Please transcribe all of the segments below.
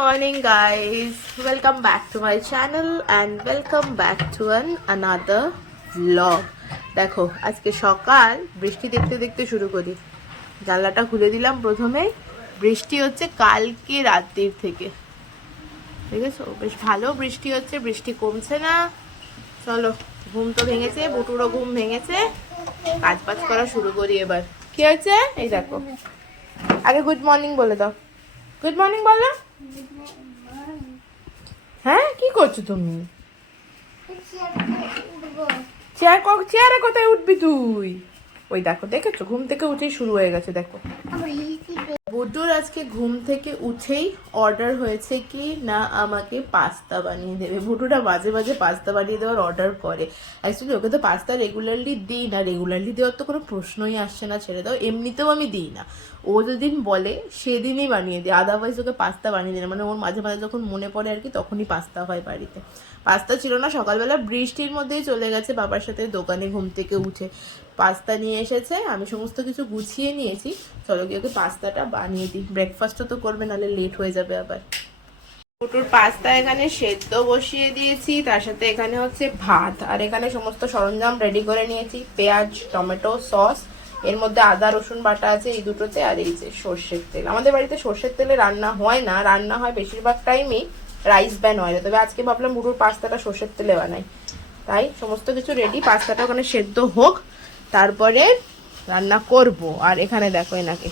morning guys, welcome back to my channel and welcome back to another vlog. দেখো আজকে সকাল বৃষ্টি দেখতে দেখতে শুরু করি। জানলাটা খুলে দিলাম প্রথমে। বৃষ্টি হচ্ছে কালকে রাত্রির থেকে, ঠিক আছে? বেশ ভালো বৃষ্টি হচ্ছে, বৃষ্টি কমছে না। চলো, ঘুম তো ভেঙেছে, বুটুরও ঘুম ভেঙেছে, কাজ বাজ করা শুরু করি এবার। কি হয়েছে? এই দেখো, আগে গুড মর্নিং বলে দাও। গুড মর্নিং বলো। হ্যাঁ, কি করছো তুমি? চেয়ারে কোথায় উঠবি তুই? ওই দেখো, দেখেছো ঘুম থেকে উঠেই শুরু হয়ে গেছে। দেখো বুটুর আজকে ঘুম থেকে উঠেই অর্ডার হয়েছে কি না আমাকে পাস্তা বানিয়ে দেবে। বুটুটা মাঝে মাঝে পাস্তা বানিয়ে দেওয়ার অর্ডার করে। অ্যাকচুয়ালি ওকে তো পাস্তা রেগুলারলি দিই না, রেগুলারলি দেওয়ার তো কোনো প্রশ্নই আসছে না, ছেড়ে দাও। এমনিতেও আমি দিই না, ও যেদিন বলে সেদিনই বানিয়ে দিই, আদারওয়াইজ ওকে পাস্তা বানিয়ে দিই না। মানে ওর মাঝে মাঝে যখন মনে পড়ে আর কি, তখনই পাস্তা হয় বাড়িতে। পাস্তা ছিল না, সকালবেলা বৃষ্টির মধ্যেই চলে গেছে বাবার সাথে দোকানে, ঘুম থেকে উঠে পাস্তা নিয়ে এসেছে। আমি সমস্ত কিছু গুছিয়ে নিয়েছি, চলো গিয়ে ওকে পাস্তাটা বানিয়ে দিই। ব্রেকফাস্টও তো করবে, নাহলে লেট হয়ে যাবে আবার। বুটুর পাস্তা এখানে সেদ্ধ বসিয়ে দিয়েছি, তার সাথে এখানে হচ্ছে ভাত, আর এখানে সমস্ত সরঞ্জাম রেডি করে নিয়েছি। পেঁয়াজ, টমেটো সস, এর মধ্যে আদা রসুন বাটা আছে এই দুটোতে, আর এই যে সর্ষের তেল। আমাদের বাড়িতে সর্ষের তেলে রান্না হয় না, রান্না হয় বেশিরভাগ টাইমই রাইস ব্যান অয়েলে। তবে আজকে ভাবলাম বুটুর পাস্তাটা সর্ষের তেলে বানাই, তাই সমস্ত কিছু রেডি। পাস্তাটা ওখানে সেদ্ধ হোক, তারপরে রান্না করব। আর এখানে দেখো, এনাকে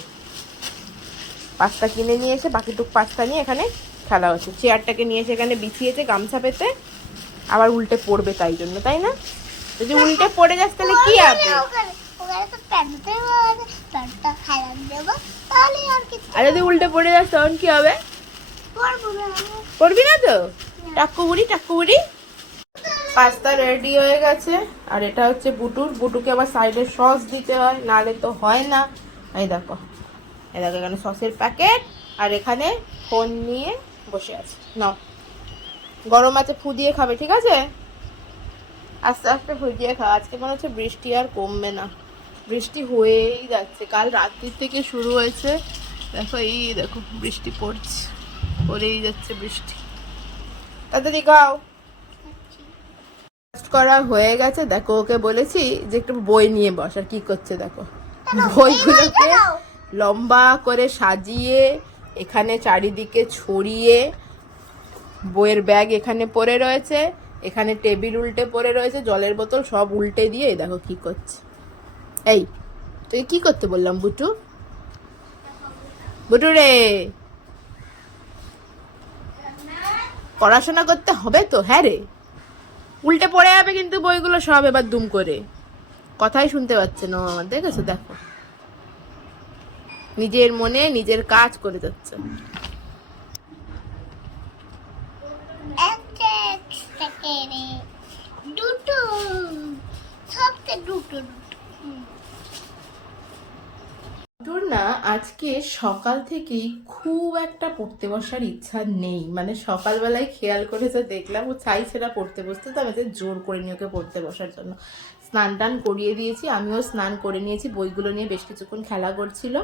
পাস্তা কিনে নিয়ে এসে বাকিটুক পাস্তা নিয়ে এখানে খেলা হচ্ছে। চেয়ারটাকে নিয়ে এসে এখানে বিছিয়েছে গামছা পেতে, আবার উল্টে পড়বে তাই জন্য, তাই না? যদি উল্টে পড়ে যাস তাহলে কি হবে? আর যদি উল্টে পড়ে যাস তখন কি হবে? পড়বি না তো? টাক্কু বুড়ি। পাস্তা রেডি হয়ে গেছে, আর এটা হচ্ছে বুটুকে আবার সাইডে সস দিতে হয়, নাহলে তো হয় না। এই দেখো এখানে সসের প্যাকেট, আর এখানে ফোন নিয়ে বসে আছে। নাও, গরম আছে, ফু দিয়ে খাবে, ঠিক আছে? আস্তে আস্তে ফু দিয়ে খাওয়া। আজকে মনে হচ্ছে বৃষ্টি আর কমবে না, বৃষ্টি হয়েই যাচ্ছে। কাল রাত্রির থেকে শুরু হয়েছে, দেখো এই দেখো বৃষ্টি পড়েই যাচ্ছে বৃষ্টি। তাড়াতাড়ি খাও। করা হয়ে গেছে। দেখো ওকে বলেছি যে একটু বই নিয়ে বস, আর কি করছে দেখো, বইগুলোকে লম্বা করে সাজিয়ে এখানে চারিদিকে ছড়িয়ে, বইয়ের ব্যাগ এখানে পড়ে রয়েছে, এখানে টেবিল উল্টে পড়ে রয়েছে, জলের বোতল সব উল্টে দিয়ে দেখো কি করছে। এই তুই কি করতে বললাম বুটু রে, পড়াশোনা করতে হবে তো। হ্যাঁ রে, উল্টে পড়ে যাবে কিন্তু বইগুলো সব এবার দুম করে। কথাই শুনতে পাচ্ছে না আমার, দেখেছো? দেখো নিজের মনে নিজের কাজ করে যাচ্ছে। তোর না আজকে সকাল থেকেই খুব একটা পড়তে বসার ইচ্ছা নেই। মানে সকালবেলায় খেয়াল করে যা দেখলাম, ও চাইছে না পড়তে বসতে, তো আমি জোর করে নিয়ে ওকে পড়তে বসার জন্য স্নান টান করিয়ে দিয়েছি। আমিও স্নান করে নিয়েছি, বইগুলো নিয়ে বেশ কিছুক্ষণ খেলা করছিল।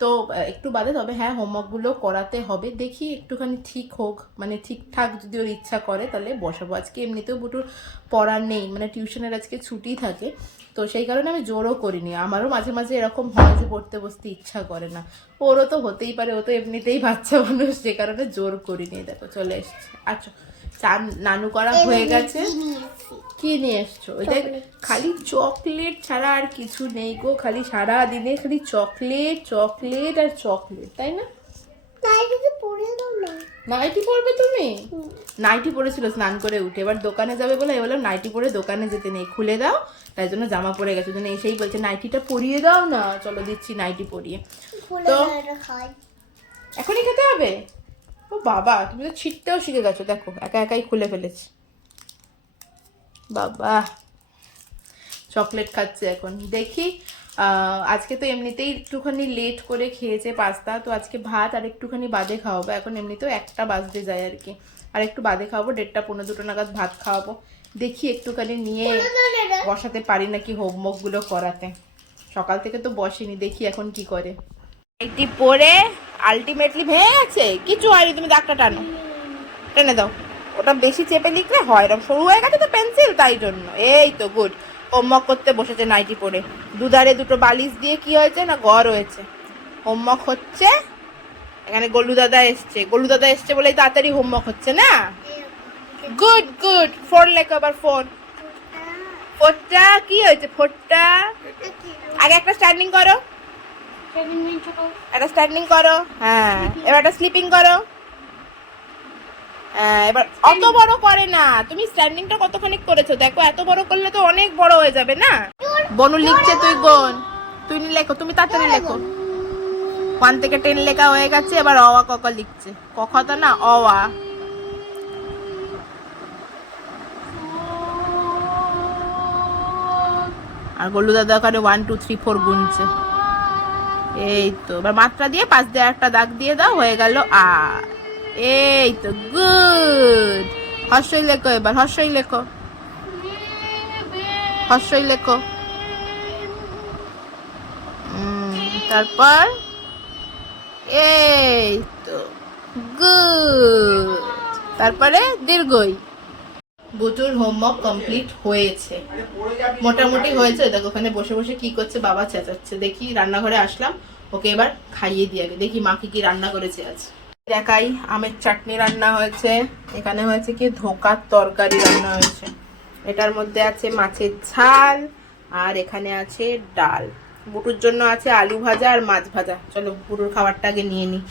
তো একটু বাদে, তবে হ্যাঁ হোমওয়ার্কগুলো করাতে হবে, দেখি একটুখানি ঠিক হোক, মানে ঠিকঠাক যদি ওর ইচ্ছা করে তাহলে বসাবো। আজকে এমনিতেও বুটুর পড়ার নেই, মানে টিউশনের আজকে ছুটি থাকে, তো সেই কারণে আমি জোরও করিনি। আমারও মাঝে মাঝে এরকম হয় যে পড়তে বসতে ইচ্ছা করে না, ওরও তো হতেই পারে, ও তো এমনিতেই বাচ্চা মানুষ, যে কারণে জোর করিনি। দেখো চলে এসছে। আচ্ছা, চা নানু করা হয়ে গেছে। কি নিয়ে এসছো? ওই দেখ, খালি চকলেট ছাড়া আর কিছু নেই গো, খালি সারা দিনে খালি চকলেট চকলেট আর চকলেট, তাই না? নাইটি পরবে তুমি? নাইটি পরেছিল স্নান করে উঠে, এবার দোকানে যাবে বলে বললাম নাইটি পরে দোকানে যেতে নেই, খুলে দাও। তাই জন্য জামা পরে গেছে, জন্য এসেই বলছে নাইটিটা পরিয়ে দাও না। চলো দিচ্ছি নাইটি পরিয়ে। তো এখনই খেতে হবে? ও বাবা, তুমি তো ছিটতেও শিখে গেছো, দেখো একা একাই খুলে ফেলেছি। বাবা চকলেট খাচ্ছে এখন। দেখি, আজকে তো এমনিতেই একটুখানি লেট করে খেয়েছে পাস্তা, তো আজকে ভাত আর একটুখানি বাদে খাওয়াবো। এখন এমনিতেও 1টা বাজতে যায় আর কি, আর একটু বাদে খাওয়াবো, 1:30 পৌনে 2টো নাগাদ ভাত খাওয়াবো। দেখি একটুখানি নিয়ে বসাতে পারি নাকি হোমওয়ার্কগুলো করাতে। সকাল থেকে তো বসেনি, দেখি এখন কি করে। নাইটি পরে আলটিমেটলি ভেঙে গেছে, কিছু হয়নি, তুমি দাগটা টানো, টেনে দাও। ওটা বেশি চেপে লিখলে হয়, এরকম সরু হয়ে গেছে তো পেন্সিল, তাই জন্য। এই তো গুড। হোমওয়ার্ক করতে বসেছে নাইটি পরে, দুধারে দুটো বালিশ দিয়ে কি হয়েছে না ঘর হয়েছে। হোমওয়ার্ক হচ্ছে, এখানে গোলু দাদা এসছে, গোলু দাদা এসছে বলেই তাড়াতাড়ি হোমওয়ার্ক হচ্ছে না। Good good. 4 লেখো আবার 4। 4টা কি হয়েছে? 4টা আগে একটা স্ট্যান্ডিং করো, একটা স্ট্যান্ডিং করো, হ্যাঁ এবার একটা স্লিপিং করো। হ্যাঁ এবার অত বড় করে না, তুমি স্ট্যান্ডিংটা কতখানি করেছো দেখো, এত বড় করলে তো অনেক বড় হয়ে যাবে না। বনু লিখছে, তুই গোন, তুই লেখো, তুমি তাড়াতাড়ি লেখো। 1 থেকে 10 লেখা হয়ে গেছে, এবার অওয়া ক খ লিখছে। ক খ তো না, অওয়া। আর গোলু দাদা ওখানে 1 2 3 4 গুনছে। এই তো এবার মাত্রা দিয়ে পাশ দিয়ে একটা দাগ দিয়ে দাও, হয়ে গেল আ। এই তো গুড। হর্ষই লেখো, এবার হর্ষই লেখো, হর্ষই লেখো। তারপর এই তো গুড। তারপরে দীর্ঘই। বুটুর হোমওয়ার্ক কমপ্লিট হয়েছে, মোটামুটি হয়েছে। দেখো ওখানে বসে বসে কি করছে, বাবা চেঁচাচ্ছে। দেখি রান্নাঘরে আসলাম, ওকে এবার খাইয়ে দিয়ে আগে দেখি মা কি রান্না করেছে আজ। দেখাই, আমের চাটনি রান্না হয়েছে, এখানে হয়েছে কি ধোকার তরকারি রান্না হয়েছে, এটার মধ্যে আছে মাছের ঝাল, আর এখানে আছে ডাল। বুটুর জন্য আছে আলু ভাজা আর মাছ ভাজা। চলো বুটুর খাবারটা আগে নিয়ে নিই।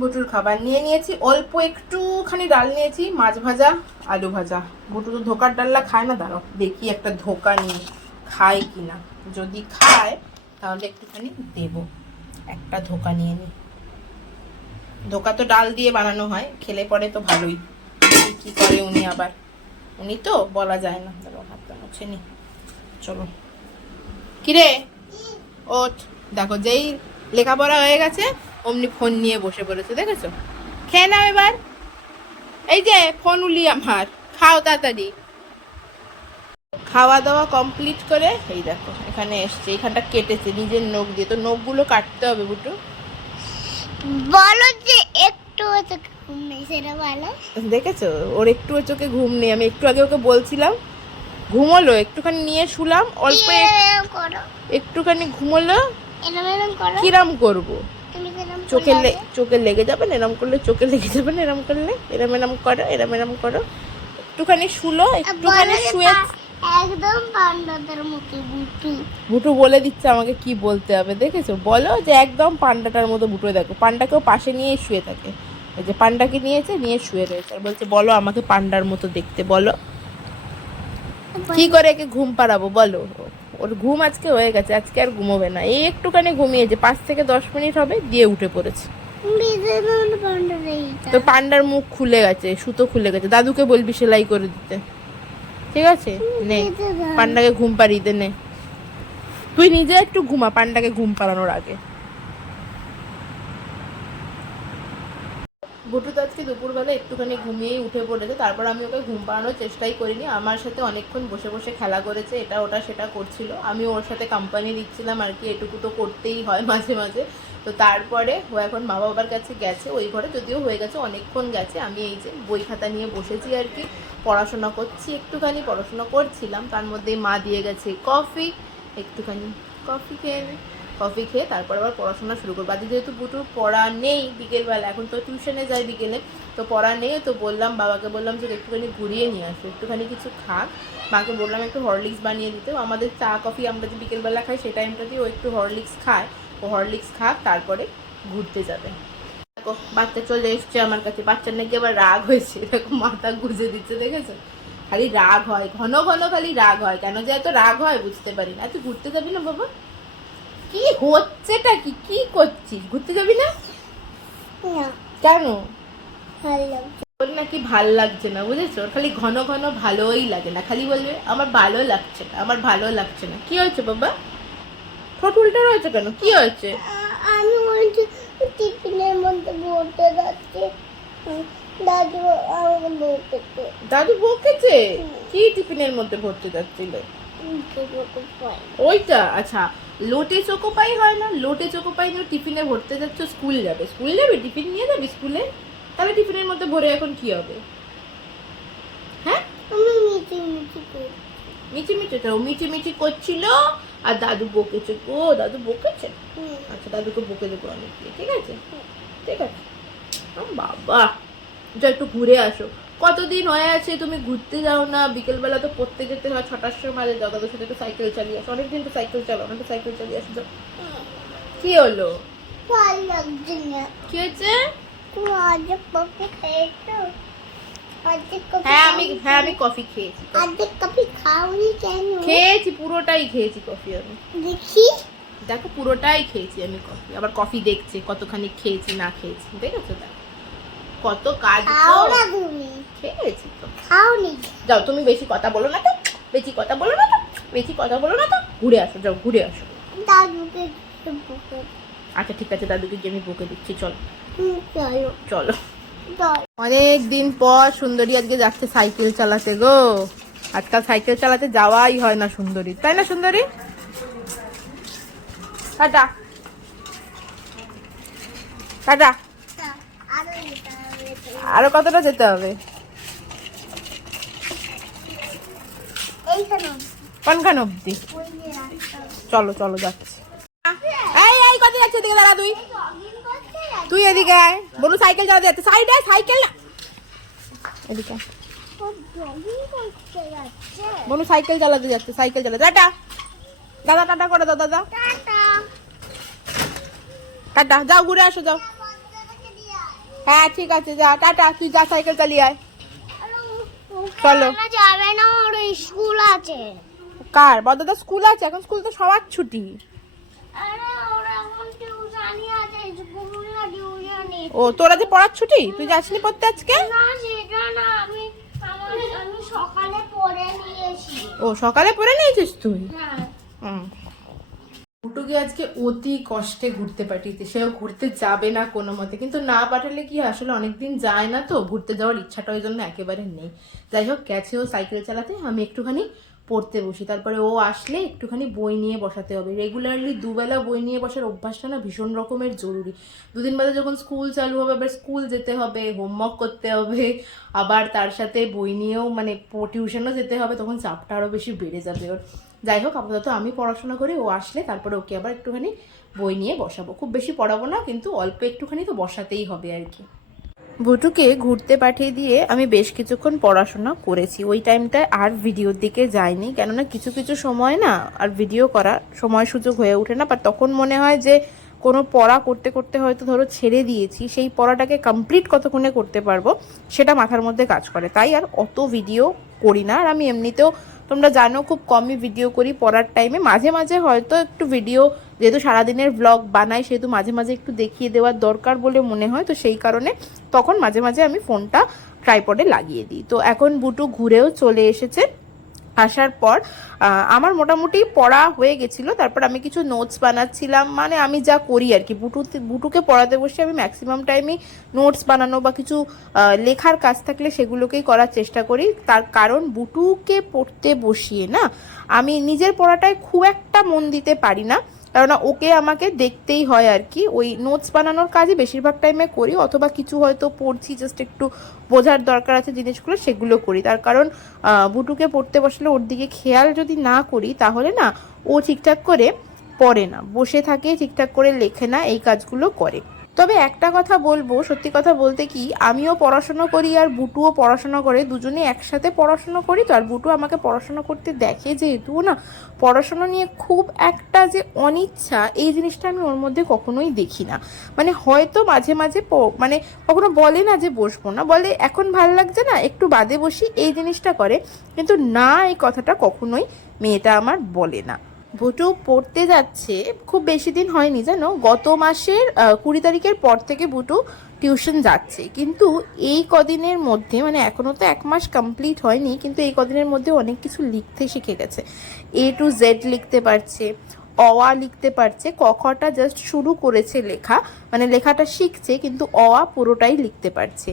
বুটুর খাবার নিয়ে নিয়েছি, অল্প একটুখানি ডাল নিয়েছি, মাছ ভাজা আলু ভাজা। বুটু তো ধোকার ডাল্লা খায় না, দাঁড়াও দেখি একটা ধোকা নিয়ে খায় কিনা, যদি খায় তাহলে একটুখানি দেব। একটা ধোকা নিয়ে নিই। ধোকা তো ডাল দিয়ে বানানো হয়, খেলে পরে তো ভালোই। কি করে উনি আবার, উনি তো বলা যায় না। দাঁড়াও হাতটা মুছে নি। চলো কিরে ওঠ, দেখো যেই লেখাপড়া হয়ে গেছে অমনি ফোন নিয়ে বসে পড়েছে, দেখেছো? খেয়ে নাও এবার, এই যে ফোন উলি আমার, খাও তাড়াতাড়ি। খাওয়া দাওয়া কমপ্লিট করে এই দেখো এখানে এসছে, এখানটা কেটেছে নিজের নখ দিয়ে, তো নখগুলো কাটতে হবে বুটু। বলো যে একটু চোখে ঘুম নেই, সেটা বলো। দেখেছো ওর একটু চোখে ঘুম নেই, আমি একটু আগে ওকে বলছিলাম ঘুমোলো, একটুখানি নিয়ে শুলাম, অল্প একটুখানি ঘুমোলো। কিরাম করবো, চোখে লেগে যাবে না, এরম করলে চোখে লেগে যাবে না, এরম করলে এরম এরম করো, এরম এরম করো। একটুখানি শুলো, একটুখানি শুয়ে একদম পান্ডাদের মতো বুটু। বুটু বলে দিচ্ছে আমাকে কি বলতে হবে, দেখেছো? বলো যে একদম পান্ডাটার মতো বুটু। দেখো পান্ডাকেও পাশে নিয়ে শুয়ে থাকে, এই যে পান্ডাকে নিয়েছে, নিয়ে শুয়ে রয়েছে, আর বলছে বলো আমাকে পান্ডার মতো দেখতে। বলো কি করে একে ঘুম পাড়াবো বলো? ওর ঘুম আজকে হয়ে গেছে, আজকে আর ঘুমোবে না। এই একটুখানি ঘুমিয়েছে, 5 থেকে 10 মিনিট হবে, দিয়ে উঠে পড়েছে। তো পান্ডার মুখ খুলে গেছে, সুতো খুলে গেছে, দাদুকে বলবি সেলাই করে দিতে, ঠিক আছে? নে পান্ডাকে ঘুম পাড়িয়ে দে, নে তুই নিজে একটু ঘুমা পান্ডাকে ঘুম পাড়ানোর আগে। বুটু তো আজকে দুপুরবেলা একটুখানি ঘুমিয়েই উঠে পড়েছে, তারপর আমি ওকে ঘুম পাড়ানোর চেষ্টাই করিনি। আমার সাথে অনেকক্ষণ বসে বসে খেলা করেছে, এটা ওটা সেটা করছিল, আমি ওর সাথে কোম্পানি দিচ্ছিলাম আর কি, এটুকু তো করতেই হয় মাঝে মাঝে। তো তারপরে ও এখন মা বাবার কাছে গেছে, ওই ঘরে যদিও হয়ে গেছে অনেকক্ষণ গেছে। আমি এই যে বই খাতা নিয়ে বসেছি আর কি, পড়াশোনা করছি, একটুখানি পড়াশোনা করছিলাম, তার মধ্যেই মা দিয়ে গেছে কফি, একটুখানি কফি খেয়ে নে। কফি খেয়ে তারপর আবার পড়াশোনা শুরু করবো। আজকে যেহেতু বুটুর পড়া নেই বিকেলবেলা, এখন তো টিউশনে যায় বিকেলে, তো পড়া নেই, তো বললাম বাবাকে বললাম যে একটুখানি ঘুরিয়ে নিয়ে আসো, একটুখানি কিছু খাক। মাকে বললাম একটু হরলিক্স বানিয়ে দিতে, আমাদের চা কফি আমরা যে বিকেলবেলা খাই সেই টাইমটাতেই ও একটু হরলিক্স খায়, ও হরলিক্স খাক, তারপরে ঘুরতে যাবে। দেখো বাচ্চা চলে এসছে আমার কাছে, বাচ্চার নাকি আবার রাগ হয়েছে, দেখো মাথা গুঁজে দিচ্ছে, দেখেছো? খালি রাগ হয়, ঘন ঘন খালি রাগ হয়, কেন যে এত রাগ হয় বুঝতে পারি না। তুই ঘুরতে যাবি না বাবা? কি হচ্ছেটা কি, কি করছিস? ঘুরতে যাবি না কেন? ওর নাকি ভাল লাগছে না, বুঝেছো? খালি ঘন ঘন ভালোই লাগে না, খালি বলবে আমার ভালো লাগছে না, আমার ভালো লাগছে না। কি হয়েছে বাবা? ঠোঁট উল্টে রয়েছে কেন, কি হয়েছে? আমি বলছি টিফিনের মধ্যে ভরতে যাচ্ছি, দাদু আমাকে বকেছে। দাদু বকেছে? কি টিফিনের মধ্যে ভরতে যাচ্ছিল? ওইটা আচ্ছা, লোটে চোকোপাই হয় না? লোটে চোকোপাই নিয়ে টিফিনে ভরতে যাচ্ছ, স্কুল যাবে, স্কুল যাবে, টিফিন নিয়ে যাবে স্কুলে? তাহলে টিফিনের মধ্যে ভরে এখন কি হবে? হ্যাঁ, মিচিমিচি তো মিচিমিচি করছিল আর দাদু বকেছে গো, দাদু বকেছে। আচ্ছা, দাদুকে বকে দেবো আমি গিয়ে, ঠিক আছে? ঠিক আছে। বাবা, যা একটু ঘুরে আসো। কতদিন হয়ে আছে তুমি ঘুরতে যাও না? বিকেলবেলা তো পড়তে যেতে হয়, 6টার সময় যাও, দাদুর সাথে একটু সাইকেল চালিয়ে আসো। অনেকদিন তো সাইকেল চালাও না, একটু সাইকেল চালিয়ে আসো। কি হলো? কি হয়েছে? হ্যাঁ আমি কফি খেয়েছি। খেয়েছি, পুরোটাই খেয়েছি কফি আমি। দেখো পুরোটাই খেয়েছি আমি কফি। আবার কফি দেখছে কতখানি খেয়েছি না খেয়েছি, দেখেছো? দেখো কত কাজ খেয়েছি তো। যাও, তুমি বেশি কথা বলো না তো, বেশি কথা বলো না তো, বেশি কথা বলো না তো। ঘুরে আসো, যাও ঘুরে আসো। আচ্ছা ঠিক আছে, দাদুকে গিয়ে আমি বকে দিচ্ছি। চলো চলো। অনেক দিন পর সুন্দরী আজকে যাচ্ছে সাইকেল চালাতে গো। আজকাল সাইকেল চালাতে যাওয়াই হয় না সুন্দরী, তাই না সুন্দরী? Tata tata. আরো কতটা যেতে হবে? কোনখান অব্দি? চলো চলো যাচ্ছি। এই কত যাচ্ছে? এদিকে দাঁড়া, তুই এদিকে আয়। বলু সাইকেল চালাতে যাচ্ছে। সাইড আয়, সাইকেল না এদিকে। বনু সাইকেল চালাতে যাচ্ছে, সাইকেল চালাতে। টাটা দাদা, টাটা করে দাও দাদা। টাটা, যাও ঘুরে আসো যাও। হ্যাঁ ঠিক আছে, যা টাটা। তুই যা, সাইকেল চালিয়ে আয়। চলো। যাবে না, ওর স্কুল আছে। কার? বড়দাদা স্কুল আছে এখন? স্কুল তো সবার ছুটি। ও, তোরা যে পড়ার ছুটি, তুই যাসনি পড়তে আজকে? ও, সকালে পড়ে নিয়েছিস তুই? ফুটুকে আজকে অতি কষ্টে ঘুরতে পাঠিয়েছে। সেও ঘুরতে যাবে না কোনো মতে, কিন্তু না পাঠালে কি, আসলে অনেকদিন যায় না তো, ঘুরতে যাওয়ার ইচ্ছাটা ওই জন্য একেবারে নেই। যাই হোক, গেছে ও সাইকেল চালাতে, আমি একটুখানি পড়তে বসি। তারপরে ও আসলে একটুখানি বই নিয়ে বসাতে হবে। রেগুলারলি দুবেলা বই নিয়ে বসার অভ্যাসটা না ভীষণ রকমের জরুরি। দুদিন বাদে যখন স্কুল চালু হবে, আবার স্কুল যেতে হবে, হোমওয়ার্ক করতে হবে, আবার তার সাথে বই নিয়েও মানে টিউশনও যেতে হবে, তখন চাপটা আরও বেশি বেড়ে যাবে ওর। যাই হোক, আপাতত আমি পড়াশোনা করি, ও আসলে তারপরে ওকে আবার একটুখানি বই নিয়ে বসাবো। খুব বেশি পড়াবো না, কিন্তু অল্প একটুখানি তো বসাতেই হবে আর কি। ভুটুকে ঘুরতে পাঠিয়ে দিয়ে আমি বেশ কিছুক্ষণ পড়াশোনা করেছি। ওই টাইমটায় আর ভিডিওর দিকে যাইনি, কেননা কিছু কিছু সময় না আর ভিডিও করার সময় সুযোগ হয়ে ওঠে না। বা তখন মনে হয় যে কোনো পড়া করতে করতে হয়তো ধরো ছেড়ে দিয়েছি, সেই পড়াটাকে কমপ্লিট কতক্ষণে করতে পারবো সেটা মাথার মধ্যে কাজ করে, তাই আর অত ভিডিও করি না। আর আমি এমনিতেও তোমরা জানো খুব কমই ভিডিও করি পড়ার টাইমে। মাঝে মাঝে হয়তো একটু ভিডিও, যেহেতু সারাদিনের ব্লগ বানাই, সেহেতু মাঝে মাঝে একটু দেখিয়ে দেওয়ার দরকার বলে মনে হয়, তো সেই কারণে তখন মাঝে মাঝে আমি ফোনটা ট্রাইপডে লাগিয়ে দিই। তো এখন বুটু ঘুরেও চলে এসেছে। আসার পর আমার মোটামুটি পড়া হয়ে গেছিলো। তারপর আমি কিছু নোটস বানাচ্ছিলাম, মানে আমি যা করি আর কি। বুটুকে পড়াতে বসে আমি ম্যাক্সিমাম টাইমই নোটস বানানো বা কিছু লেখার কাজ থাকলে সেগুলোকেই করার চেষ্টা করি। তার কারণ বুটুকে পড়তে বসিয়ে না আমি নিজের পড়াটায় খুব একটা মন দিতে পারি না, কেননা ওকে আমাকে দেখতেই হয় আর কি। ওই নোটস বানানোর কাজই বেশিরভাগ টাইমে করি, অথবা কিছু হয়তো পড়ছি, জাস্ট একটু বোঝার দরকার আছে জিনিসগুলো, সেগুলো করি। তার কারণ বুটুকে পড়তে বসলে ওর দিকে খেয়াল যদি না করি, তাহলে না ও ঠিকঠাক করে পড়ে না, বসে থাকে, ঠিকঠাক করে লেখে না, এই কাজগুলো করে। তবে একটা কথা বলবো, সত্যি কথা বলতে কি, আমিও পড়াশোনা করি আর বুটুও পড়াশোনা করে, দুজনে একসাথে পড়াশোনা করি। তো আর বুটু আমাকে পড়াশোনা করতে দেখে, যেহেতু না পড়াশোনা নিয়ে খুব একটা যে অনিচ্ছা, এই জিনিসটা আমি ওর মধ্যে কখনোই দেখি না। মানে হয়তো মাঝে মাঝে মানে কখনো বলে না যে বসবো না, বলে এখন ভাল লাগছে না, একটু বাদে বসি, এই জিনিসটা করে। কিন্তু না, এই কথাটা কখনোই মেয়েটা আমার বলে না। বুটু পড়তে যাচ্ছে খুব বেশি দিন হয়নি জানো, গত মাসের 20 তারিখের পর থেকে বুটু টিউশন যাচ্ছে। কিন্তু এই কদিনের মধ্যে, মানে এখনও তো 1 মাস কমপ্লিট হয়নি, কিন্তু এই কদিনের মধ্যে অনেক কিছু লিখতে শিখে গেছে। A to Z লিখতে পারছে, অ আ লিখতে পারছে, ক খটা জাস্ট শুরু করেছে লেখা, মানে লেখাটা শিখছে, কিন্তু অ আ পুরোটাই লিখতে পারছে।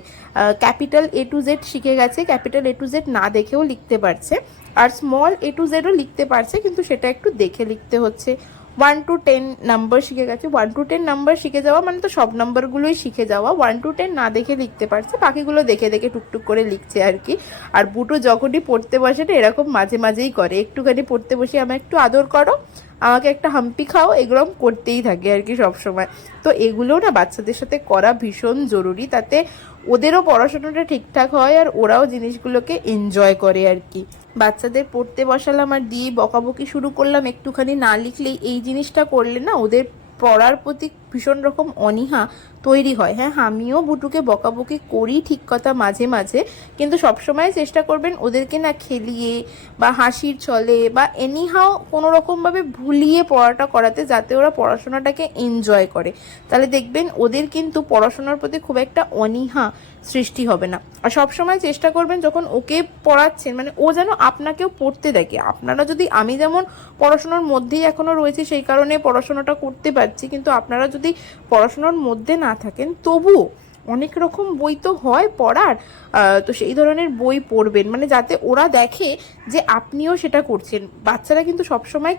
ক্যাপিটাল এ টু জেড শিখে গেছে, ক্যাপিটাল এ টু জেড না দেখেও লিখতে পারছে, আর স্মল এ টু জেডও লিখতে পারছে, কিন্তু সেটা একটু দেখে লিখতে হচ্ছে। 1 to 10 নাম্বার শিখে গেছে। 1 to 10 নাম্বার শিখে যাওয়া মানে তো সব নাম্বারগুলোই শিখে যাওয়া। 1 to 10 না দেখে লিখতে পারছে, বাকিগুলো দেখে দেখে টুকটুক করে লিখছে আর কি। আর বুটু যখনই পড়তে বসে না এরকম মাঝে মাঝেই করে, একটুখানি পড়তে বসে আমাকে একটু আদর করো, আমাকে একটা হাম্পি খাও, এগুলো করতেই থাকে আর কি সব সময়। তো এগুলোও না বাচ্চাদের সাথে করা ভীষণ জরুরি, তাতে ওদেরও পড়াশোনাটা ঠিকঠাক হয় আর ওরাও জিনিসগুলোকে এনজয় করে আর কি। বাচ্চাদের পড়তে বসালাম আর দিয়ে বকাবকি শুরু করলাম, একটুখানি না লিখলেই, এই জিনিসটা করলে না ওদের পড়ার প্রতি ভীষণ রকম অনীহা তৈরি হয়। হ্যাঁ, আমিও বুটুকে বকাবকি করি ঠিক কথা মাঝে মাঝে, কিন্তু সবসময় চেষ্টা করবেন ওদেরকে না খেলিয়ে বা হাসির ছলে বা এনিহাও কোনো রকমভাবে ভুলিয়ে পড়াটা করাতে, যাতে ওরা পড়াশোনাটাকে এনজয় করে। তাহলে দেখবেন ওদের কিন্তু পড়াশোনার প্রতি খুব একটা অনীহা সৃষ্টি হবে না। আর সবসময় চেষ্টা করবেন যখন ওকে পড়াচ্ছেন, মানে ও যেন আপনাকেও পড়তে দেখে। আপনারা যদি, আমি যেমন পড়াশোনার মধ্যেই এখনো রয়েছে সেই কারণে পড়াশোনাটা করতে পারছি, কিন্তু আপনারা যদি পড়াশোনার মধ্যে না থাকেন তবুও অনেক রকম বই তো হয় পড়ার, তো সেই ধরনের বই পড়বেন, মানে যাতে ওরা দেখে যে আপনিও সেটা করছেন। বাচ্চারা কিন্তু সবসময়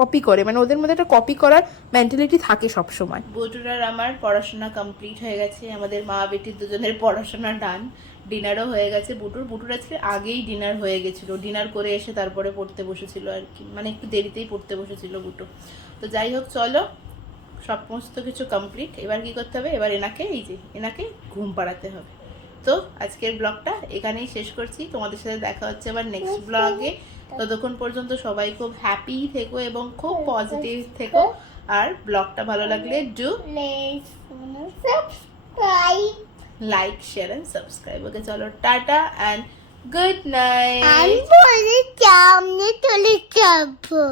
কপি করে, মানে ওদের মধ্যে একটা কপি করার মেন্টালিটি থাকে সবসময়। বটুরার আমার পড়াশোনা কমপ্লিট হয়ে গেছে, আমাদের মা বেটির দুজনের পড়াশোনা ডান। ডিনারও হয়ে গেছে বুটুর আজকে আগেই ডিনার হয়ে গেছিলো, ডিনার করে এসে তারপরে পড়তে বসেছিল আর কি, মানে একটু দেরিতেই পড়তে বসেছিল বুটু। তো যাই হোক, চলো সমস্ত কিছু কমপ্লিট, এবার কি করতে হবে, এবার এনাকে ঘুম পাড়াতে হবে। তো আজকের ব্লগটা এখানেই শেষ করছি, তোমাদের সাথে দেখা হচ্ছে আবার নেক্সট ব্লগে। ততক্ষণ পর্যন্ত সবাই খুব হ্যাপি থেকো এবং খুব পজিটিভ থেকো, আর ব্লগটা ভালো লাগলে do subscribe, like, share and subscribe. Okay, চলো টাটা অ্যান্ড গুড নাইট। আমি বলে সামনে চলে যাবো।